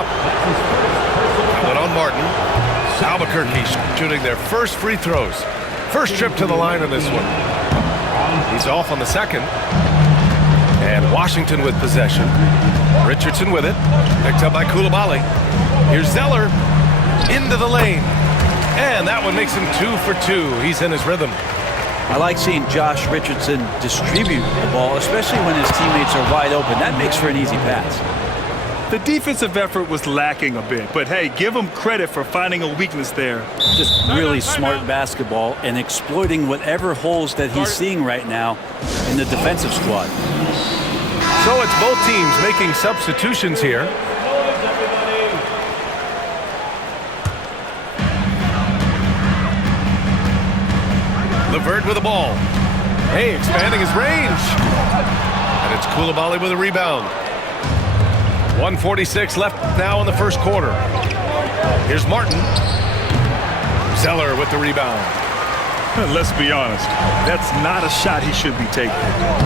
up. Foul on Martin. Albuquerque shooting their first free throws. First trip to the line on this one. He's off on the second. And Washington with possession. Richardson with it. Picked up by Coulibaly. Here's Zeller. Into the lane. And that one makes him 2 for 2. He's in his rhythm. I like seeing Josh Richardson distribute the ball, especially when his teammates are wide open. That makes for an easy pass. The defensive effort was lacking a bit, but hey, give him credit for finding a weakness there. Just really smart basketball and exploiting whatever holes that he's seeing right now in the defensive squad. So it's both teams making substitutions here. LeVert with the ball. Hey, expanding his range. And it's Coulibaly with a rebound. 1:46 left now in the first quarter. Here's Martin. Zeller with the rebound. Let's be honest, that's not a shot he should be taking.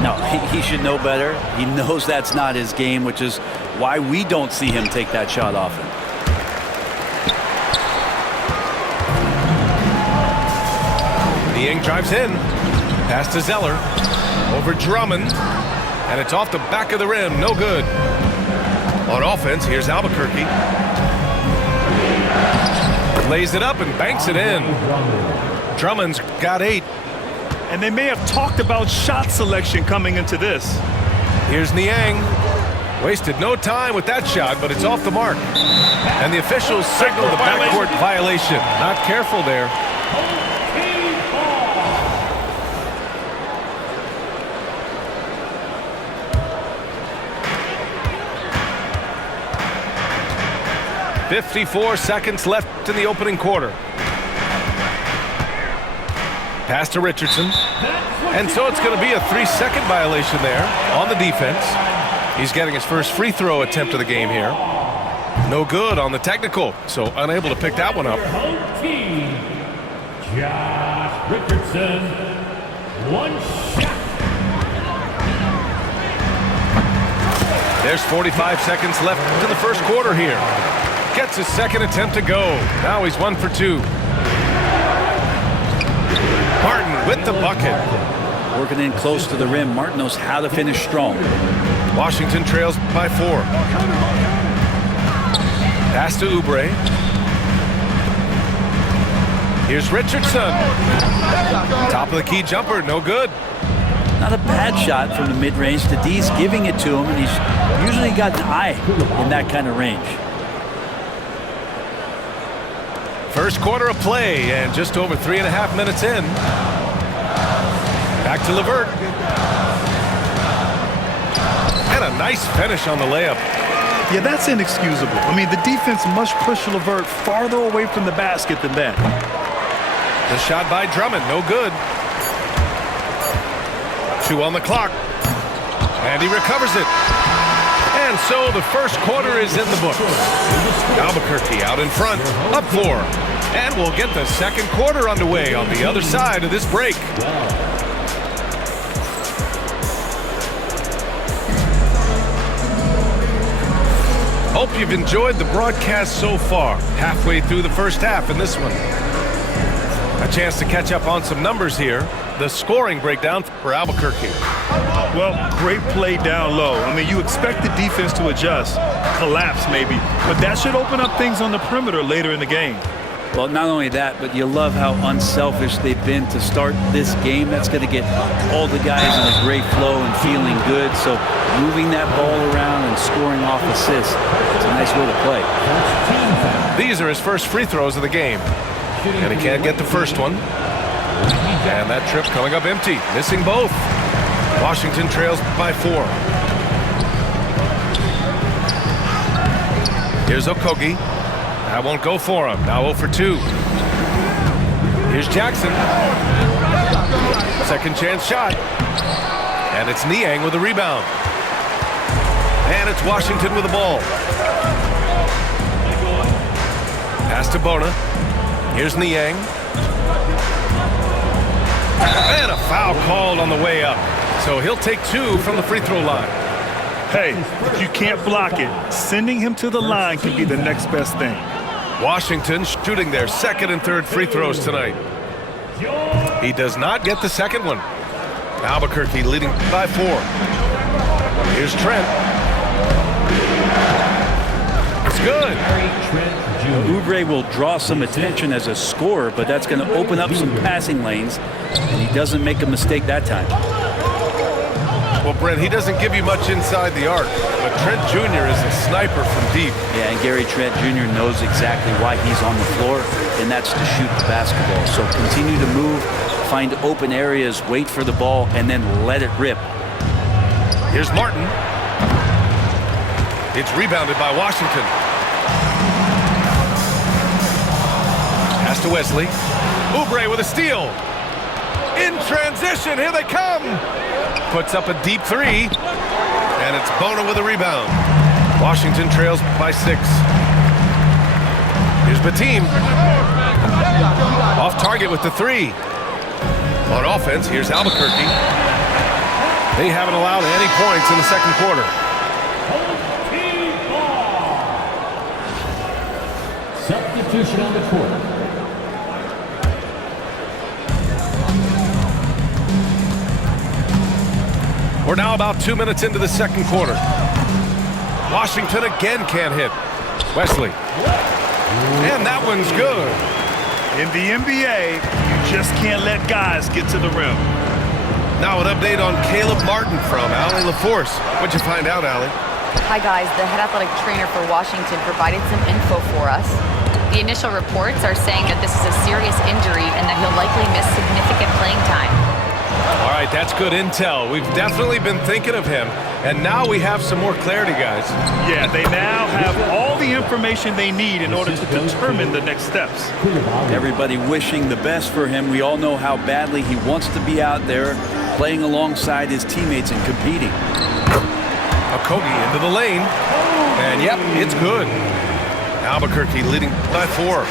No, he should know better. He knows that's not his game, which is why we don't see him take that shot often. Niang drives in. Pass to Zeller. Over Drummond. And it's off the back of the rim. No good. On offense, here's Albuquerque. Lays it up and banks it in. Drummond's got 8. And they may have talked about shot selection coming into this. Here's Niang. Wasted no time with that shot, but it's off the mark. And the officials signal the backcourt violation. Not careful there. .54 seconds left in the opening quarter. Pass to Richardson. And so it's going to be a 3-second violation there on the defense. He's getting his first free throw attempt of the game here. No good on the technical, so unable to pick that one up. Team, Josh Richardson, 1 shot. There's 45 seconds left in the first quarter here. Gets his second attempt to go. Now he's 1 for 2. Martin with the bucket. Working in close to the rim. Martin knows how to finish strong. Washington trails by 4. Pass to Oubre. Here's Richardson. Top of the key jumper, no good. Not a bad shot from the mid-range. The D's giving it to him, and he's usually got an eye in that kind of range. First quarter of play, and just over 3.5 minutes in. Back to LeVert. And a nice finish on the layup. Yeah, that's inexcusable. I mean, the defense must push LeVert farther away from the basket than that. The shot by Drummond, no good. 2 on the clock. And he recovers it. And so the first quarter is in the books. Albuquerque out in front, up 4. And we'll get the second quarter underway on the other side of this break. Hope you've enjoyed the broadcast so far. Halfway through the first half in this one. A chance to catch up on some numbers here. The scoring breakdown for Albuquerque. Well, great play down low. I mean, you expect the defense to adjust, collapse maybe, but that should open up things on the perimeter later in the game. Well, not only that, but you love how unselfish they've been to start this game. That's going to get all the guys in a great flow and feeling good. So moving that ball around and scoring off assists, it's a nice way to play. These are his first free throws of the game. And he can't get the first one. And that trip coming up empty, missing both. Washington trails by 4. Here's Okogie. That won't go for him. Now 0 for 2. Here's Jackson. Second chance shot. And it's Niang with the rebound. And it's Washington with the ball. Pass to Bona. Here's Niang. And a foul called on the way up. So he'll take 2 from the free throw line. Hey, if you can't block it, sending him to the line could be the next best thing. Washington shooting their second and third free throws tonight. He does not get the second one. Albuquerque leading by 4. Here's Trent. It's good. Oubre will draw some attention as a scorer, but that's going to open up some passing lanes, and he doesn't make a mistake that time. Well, Brent, he doesn't give you much inside the arc, but Trent Jr. is a sniper from deep. Yeah, and Gary Trent Jr. knows exactly why he's on the floor, and that's to shoot the basketball. So continue to move, find open areas, wait for the ball, and then let it rip. Here's Martin. It's rebounded by Washington. Pass to Wesley. Oubre with a steal. In transition, here they come. Puts up a deep 3, and it's Bona with a rebound. Washington trails by 6. Here's Bateem. Off target with the 3. On offense, here's Albuquerque. They haven't allowed any points in the second quarter. Substitution on the court. We're now about 2 minutes into the second quarter. Washington again can't hit. Wesley. And that one's good. In the NBA, you just can't let guys get to the rim. Now an update on Caleb Martin from Allie LaForce. What'd you find out, Allie? Hi guys, the head athletic trainer for Washington provided some info for us. The initial reports are saying that this is a serious injury and that he'll likely miss significant playing time. All right, that's good intel. We've definitely been thinking of him, and now we have some more clarity, guys. Yeah, they now have all the information they need in order to determine the next steps. Everybody wishing the best for him. We all know how badly he wants to be out there playing alongside his teammates and competing. Okogie into the lane, and yep, it's good. Albuquerque leading by 4.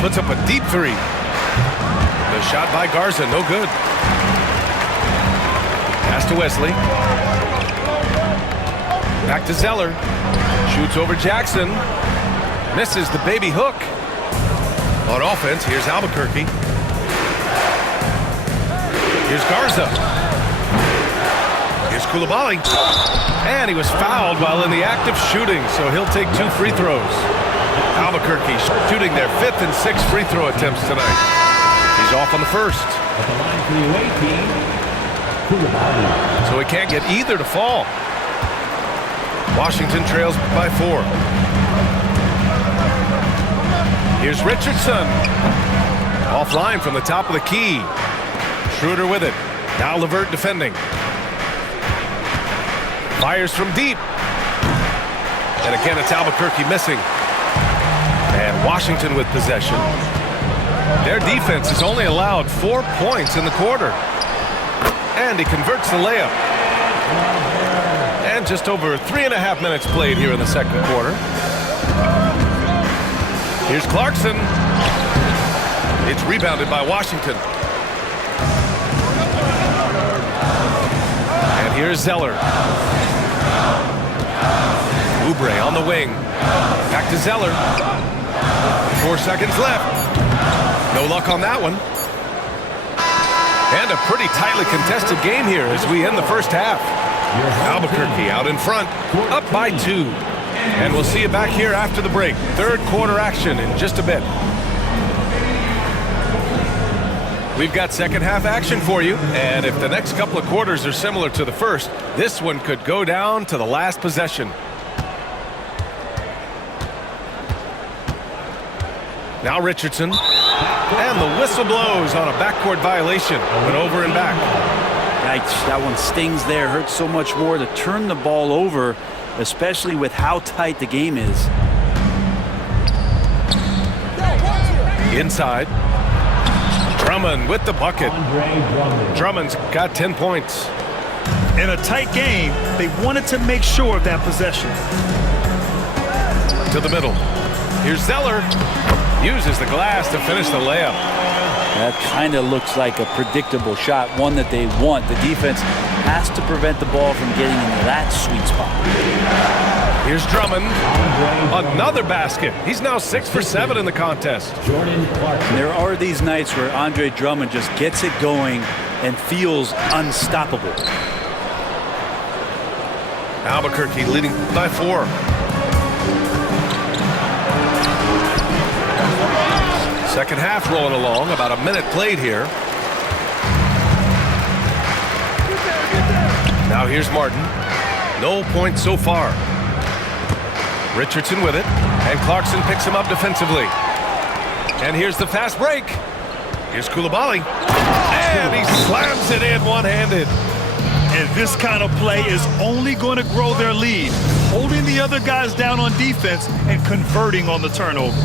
Puts up a deep 3. The shot by Garza, no good. Pass to Wesley. Back to Zeller. Shoots over Jackson. Misses the baby hook. On offense, here's Albuquerque. Here's Garza. Here's Coulibaly. And he was fouled while in the act of shooting, so he'll take 2 free throws. Albuquerque shooting their 5th and 6th free throw attempts tonight. He's off on the first. At the line for the away team, Coulibaly. So he can't get either to fall. Washington trails by 4. Here's Richardson. Offline from the top of the key. Schroeder with it. Now LeVert defending. Fires from deep. And again, it's Albuquerque missing. And Washington with possession. Their defense has only allowed 4 points in the quarter. And he converts the layup. And just over 3.5 minutes played here in the second quarter. Here's Clarkson. It's rebounded by Washington. And here's Zeller. Oubre on the wing. Back to Zeller. 4 seconds left. No luck on that one. And a pretty tightly contested game here as we end the first half. Albuquerque out in front, up by 2. And we'll see you back here after the break. Third quarter action in just a bit. We've got second half action for you. And if the next couple of quarters are similar to the first, this one could go down to the last possession. Now Richardson. And the whistle blows on a backcourt violation. Went over and back. Yikes, that one stings there. Hurts so much more to turn the ball over, especially with how tight the game is. Inside. Drummond with the bucket. Drummond's got 10 points. In a tight game, they wanted to make sure of that possession. To the middle. Here's Zeller. Uses the glass to finish the layup. That kind of looks like a predictable shot, one that they want. The defense has to prevent the ball from getting into that sweet spot. Here's Drummond. Another basket. He's now 6 for 7 in the contest. Jordan Clarkson. There are these nights where Andre Drummond just gets it going and feels unstoppable. Albuquerque leading by 4. Second half rolling along. About a minute played here. Now here's Martin. No points so far. Richardson with it, and Clarkson picks him up defensively. And here's the fast break. Here's Coulibaly, and he slams it in one-handed. And this kind of play is only going to grow their lead, holding the other guys down on defense and converting on the turnover.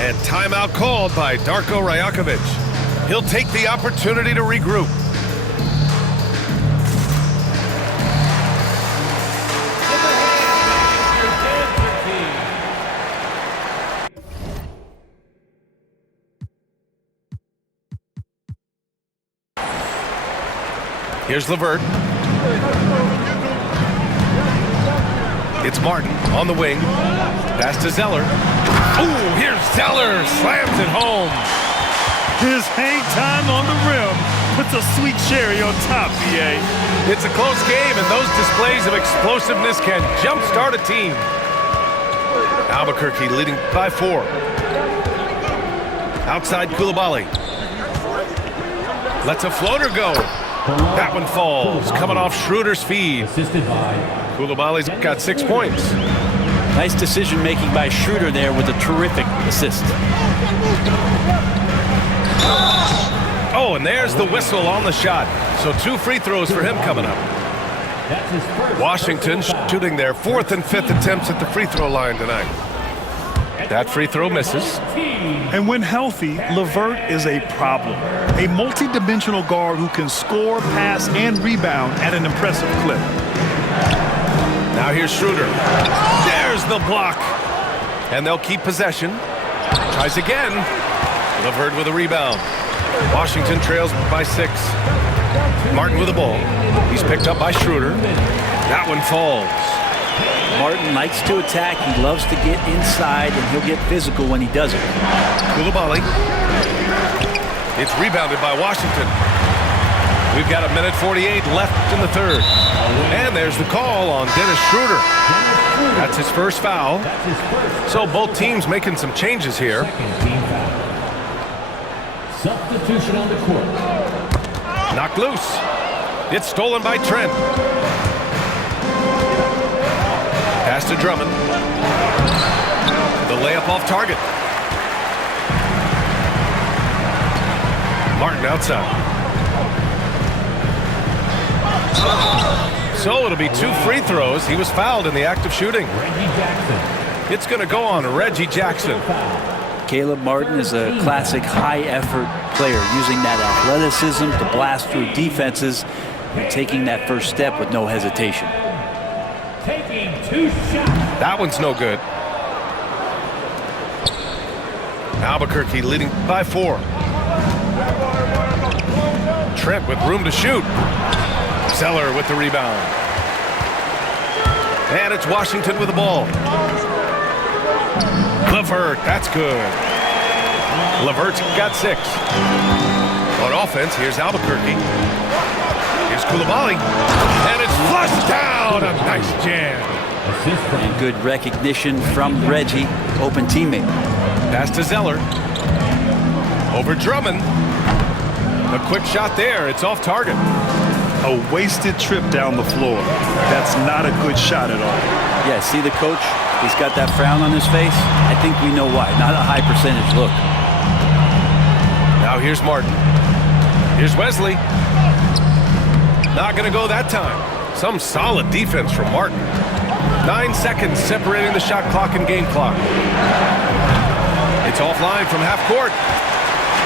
And timeout called by Darko Rajakovic. He'll take the opportunity to regroup. Here's LeVert. It's Martin on the wing. Pass to Zeller. Ooh, here's Zeller. Slams it home. His hang time on the rim puts a sweet cherry on top, BA. It's a close game, and those displays of explosiveness can jumpstart a team. Albuquerque leading by 4. Outside Coulibaly. Lets a floater go. That one falls, coming off Schroeder's feed. Assisted by Coulibaly's got 6 points. Nice decision making by Schroeder there with a terrific assist. Oh, and there's the whistle on the shot. So 2 free throws for him coming up. that's his first. Washington shooting their 4th and 5th attempts at the free throw line tonight. That free throw misses. And when healthy, LeVert is a problem. A multi-dimensional guard who can score, pass, and rebound at an impressive clip. Now here's Schroeder. There's the block. And they'll keep possession. Tries again. LeVert with a rebound. Washington trails by 6. Martin with the ball. He's picked up by Schroeder. That one falls. Martin likes to attack. He loves to get inside, and he'll get physical when he does it. Coulibaly. It's rebounded by Washington. We've got 1:48 left in the third. And there's the call on Dennis Schroeder. That's his first foul. That's his first. So both teams making some changes here. Second team foul. Substitution on the court. Knocked loose. It's stolen by Trent. Pass to Drummond. The layup off target. Martin outside. So it'll be 2 free throws. He was fouled in the act of shooting. Reggie Jackson. It's going to go on Reggie Jackson. Caleb Martin is a classic high-effort player, using that athleticism to blast through defenses and taking that first step with no hesitation. Taking 2 shots. That one's no good. Albuquerque leading by 4. Trent with room to shoot. Zeller with the rebound. And it's Washington with the ball. LeVert, that's good. LeVert's got 6. On offense, here's Albuquerque. Here's Coulibaly. And it's flushed down. A nice jam. Assist from And good recognition from Reggie, open teammate. Pass to Zeller. Over Drummond. A quick shot there. It's off target. A wasted trip down the floor. That's not a good shot at all. Yeah, see the coach? He's got that frown on his face. I think we know why. Not a high percentage look. Now here's Martin. Here's Wesley. Not going to go that time. Some solid defense from Martin. 9 seconds separating the shot clock and game clock. It's offline from half court.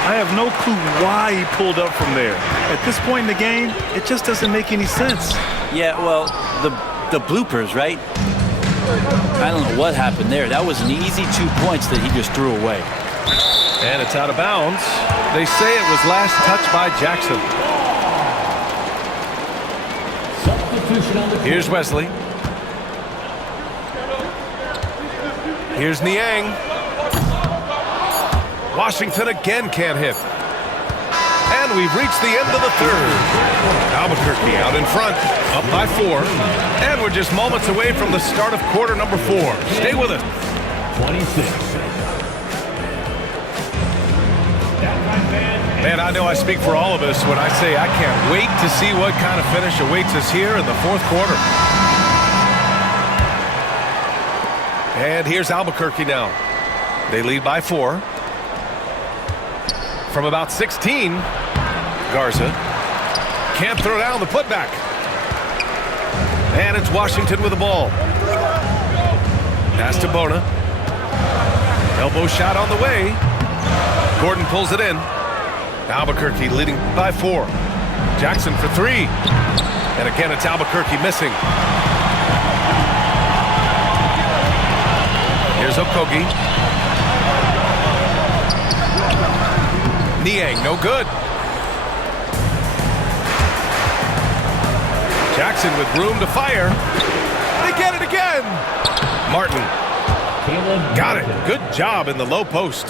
I have no clue why he pulled up from there. At this point in the game, it just doesn't make any sense. Yeah, well, the bloopers, right? I don't know what happened there. That was an easy 2 points that he just threw away. And it's out of bounds. They say it was last touched by Jackson. Substitution on the court. Here's Wesley. Here's Niang. Washington again can't hit. And we've reached the end of the third. Albuquerque out in front, up by 4. And we're just moments away from the start of quarter number 4. Stay with us. 26. Man, I know I speak for all of us when I say I can't wait to see what kind of finish awaits us here in the fourth quarter. And here's Albuquerque now. They lead by 4. From about 16, Garza can't throw down the putback. And it's Washington with the ball. Pass to Bona. Elbow shot on the way. Gordon pulls it in. Albuquerque leading by 4. Jackson for 3. And again, it's Albuquerque missing. Here's Okogie. Niang, no good. Jackson with room to fire. They get it again. Martin. Got it. Good job in the low post.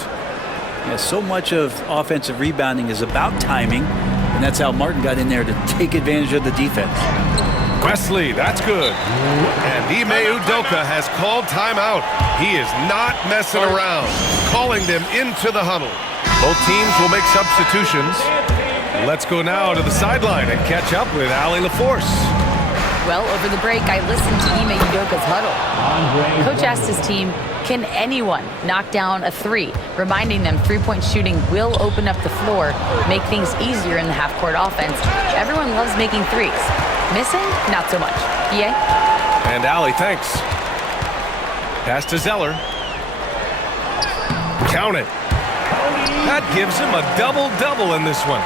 Yeah, so much of offensive rebounding is about timing, and that's how Martin got in there to take advantage of the defense. Wesley, that's good. And Ime Udoka has called timeout. He is not messing around, calling them into the huddle. Both teams will make substitutions. Let's go now to the sideline and catch up with Allie LaForce. Well, over the break, I listened to Ime Udoka's huddle. Coach asked his team, can anyone knock down a 3? Reminding them three-point shooting will open up the floor, make things easier in the half-court offense. Everyone loves making 3s. Missing? Not so much. EA? And Allie, thanks. Pass to Zeller. Count it. That gives him a double-double in this one.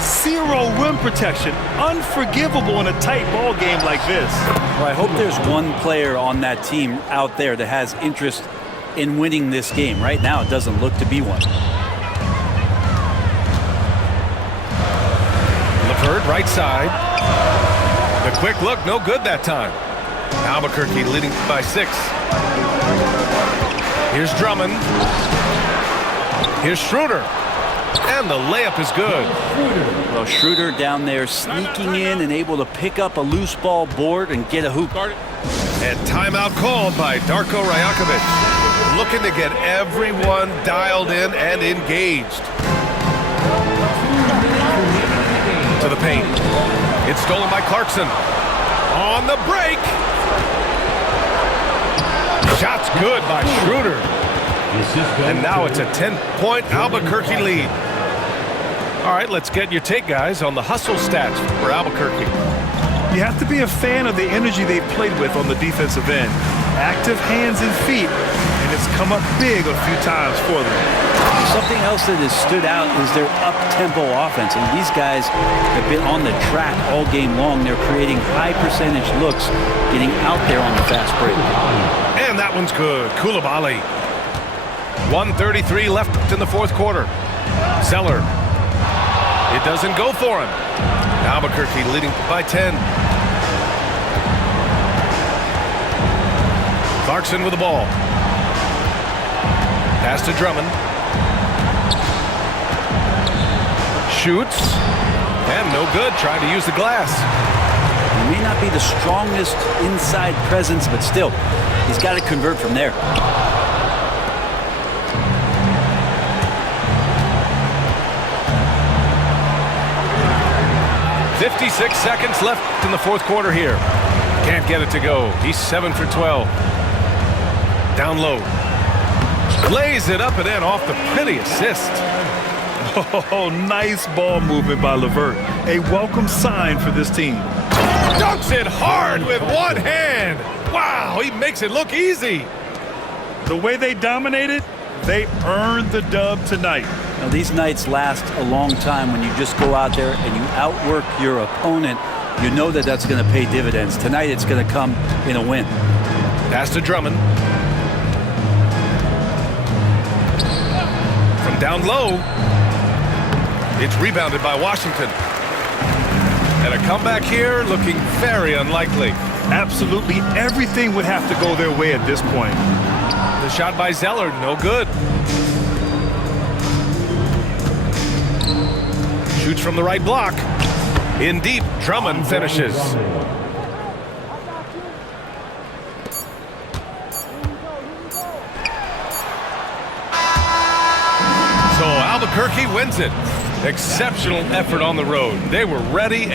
0 rim protection. Unforgivable in a tight ball game like this. Well, I hope there's one player on that team out there that has interest in winning this game. Right now, it doesn't look to be one. LeVert, right side. The quick look, no good that time. Albuquerque leading by 6. Here's Drummond. Here's Schroeder. And the layup is good. Well, Schroeder down there sneaking in and able to pick up a loose ball board and get a hoop. And timeout called by Darko Rajakovic. Looking to get everyone dialed in and engaged. To the paint. It's stolen by Clarkson. On the break. Shot's good by Schroeder. And now it's a 10-point Albuquerque lead. All right, let's get your take, guys, on the hustle stats for Albuquerque. You have to be a fan of the energy they've played with on the defensive end. Active hands and feet, and it's come up big a few times for them. Something else that has stood out is their up-tempo offense. And these guys have been on the track all game long. They're creating high-percentage looks, getting out there on the fast break. And that one's good. Coulibaly. 1:33 left in the fourth quarter. Zeller. It doesn't go for him. Albuquerque leading by 10. Clarkson with the ball. Pass to Drummond. Shoots. And no good. Trying to use the glass. He may not be the strongest inside presence, but still, he's got to convert from there. 56 seconds left in the fourth quarter here. Can't get it to go. He's 7 for 12. Down low. Lays it up and in off the pretty assist. Oh, nice ball movement by LeVert. A welcome sign for this team. Dunks it hard with one hand. Wow, he makes it look easy. The way they dominated, they earned the dub tonight. Now, these nights last a long time when you just go out there and you outwork your opponent. You know that that's going to pay dividends. Tonight it's going to come in a win. Pass to Drummond. From down low, it's rebounded by Washington. And a comeback here looking very unlikely. Absolutely everything would have to go their way at this point. The shot by Zeller, no good. Shoots from the right block. In deep, Drummond finishes. So Albuquerque wins it. Exceptional effort on the road. They were ready and